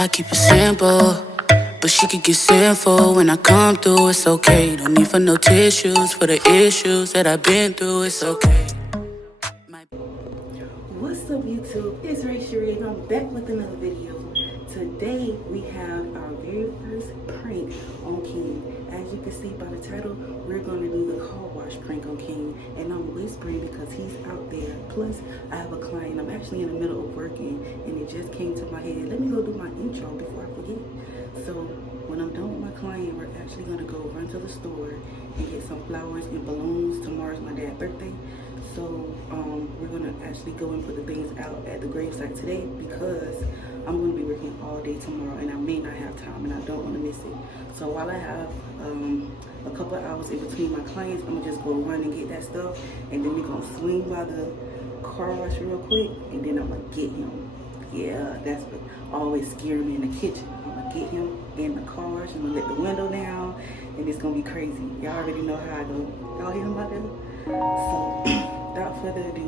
I keep it simple, but she could get sinful when I come through. It's okay. Don't need for no tissues for the issues that I've been through. It's okay. What's up, YouTube? It's Ray Sheree, and I'm back with another video. Today we have our very first prank on King. As you can see by the title, we're going to do the car wash prank on King. And I'm whispering because he's out there. Plus, I have a client. I'm actually in the middle of working, and it just came to my head. Let me go do my intro before I forget. So when I'm done with my client, we're actually going to go run to the store and get some flowers and balloons. Tomorrow's my dad's birthday. So we're going to actually go and put the things out at the gravesite today because I'm going to be working all day tomorrow and I may not have time and I don't want to miss it. So while I have a couple of hours in between my clients, I'm going to just go run and get that stuff, and then we're going to swing by the car wash real quick, and then I'm going to get him. Yeah, that's what always scares me in the kitchen. I'm going to get him in the car wash, I'm going to let the window down, and it's going to be crazy. Y'all already know how I go. Y'all hear about that? So without further ado,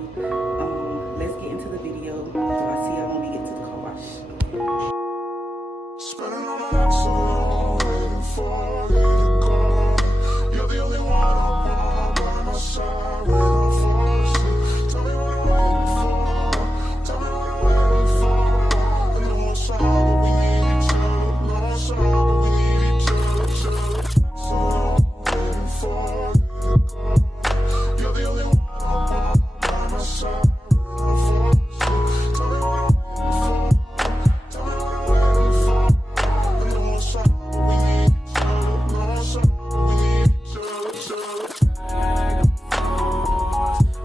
let's get into the video. So I'll see y'all when we get to the car wash. Spending all my nights alone, waiting for you to go. You're the only one I want by my side when I fall asleep. Tell me what I'm waiting for. Tell me what I'm waiting for. And no more song, but we need each other. No more song, but we need each other. So I'm waiting for you to go. You're the only one I want by my side when I fall asleep. Tell me what I'm waiting for. Tell me what I'm waiting for. And no more song, but we need each other. No more song, but we need each other.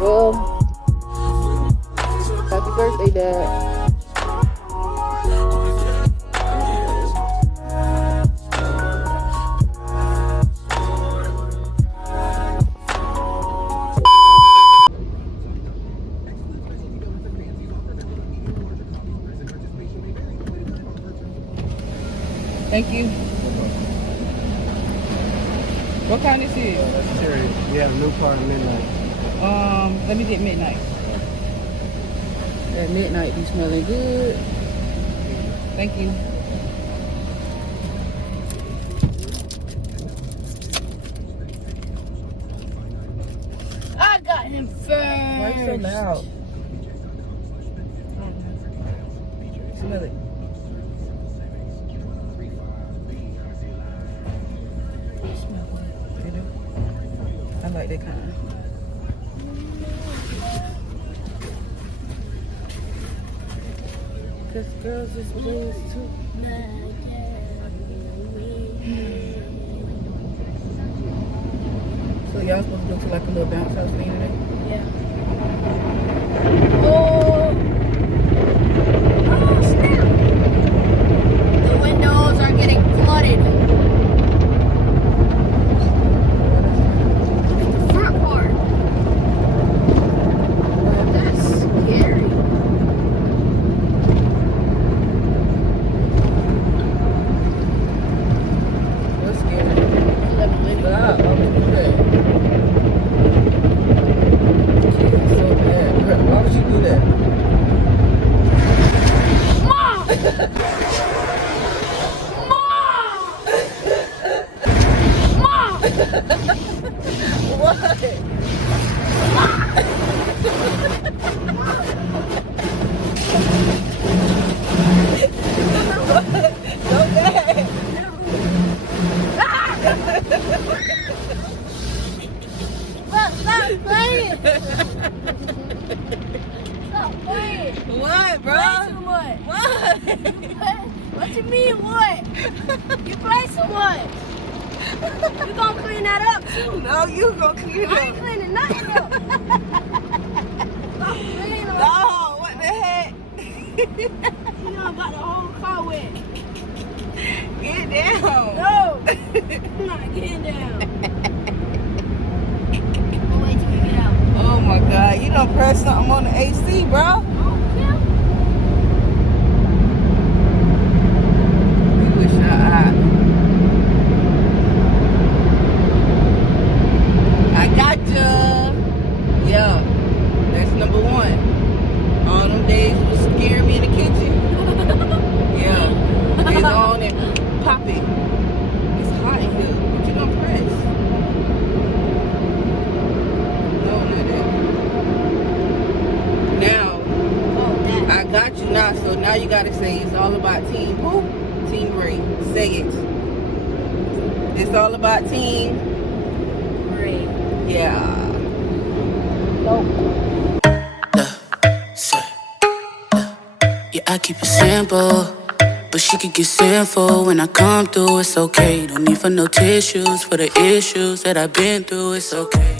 Well, happy birthday, Dad. Thank you. What kind is it? That's serious. We have a new car at midnight. Let me get midnight. At midnight, be smelling good. Thank you. I got him first. Why are you so loud? Smell it. Smell it. You do? I like that kind. Cause girls is blues too. So y'all supposed to go to like a little bounce house thing today? Yeah. Oh, snap. The windows are getting flooded. The front part. That's scary. What's scary? Stop. Oh, look at that. Kid is so bad. Why would you do that? Mom! Mom! What? Go back. Stop playing! Stop playing! What, bro? Play too much. What? What you mean, what? You play too much. You gonna clean that up, too. No, you gonna clean it I ain't up. cleaning nothing up. Stop playing on No, what the heck? You know about the whole car wet. Get down. No! I'm not getting down. Oh, wait till we get out. Oh my God, you He done pressed something on the AC, bro. We wish I got ya. Yeah, that's number one. All them days was scaring me in the kitchen. Yeah, it's on and pop it. It's hot in here. What you gonna press? No, not that. Now, I got you now, so now you gotta say it's all about Team who? Team Ray. Say it. It's all about Team Ray. Yeah. Yeah, I keep it simple, but she can get sinful when I come through. It's okay. Don't need for no tissues for the issues that I've been through. It's okay.